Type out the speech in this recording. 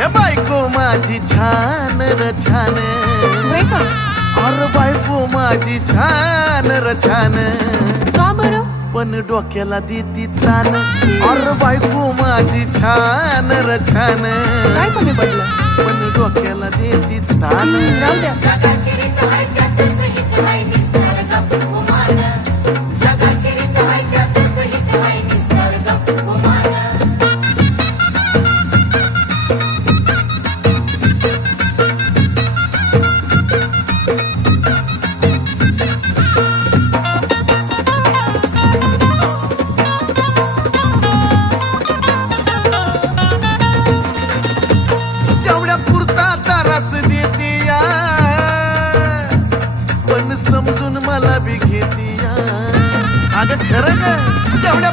हे बायको माझी छान र छान, होय का? अरे बायको माझी छान र छान, का बरं? पण डोक्याला देती तान. अरे बायको माझी छान र छान, काय कमी पडलं? पण डोक्याला देती तान. राहू द्या. तेवढ्या पुरता तारास देती या, पण समजून मला बी घेती या. अगं खरं ग, तेवढ्या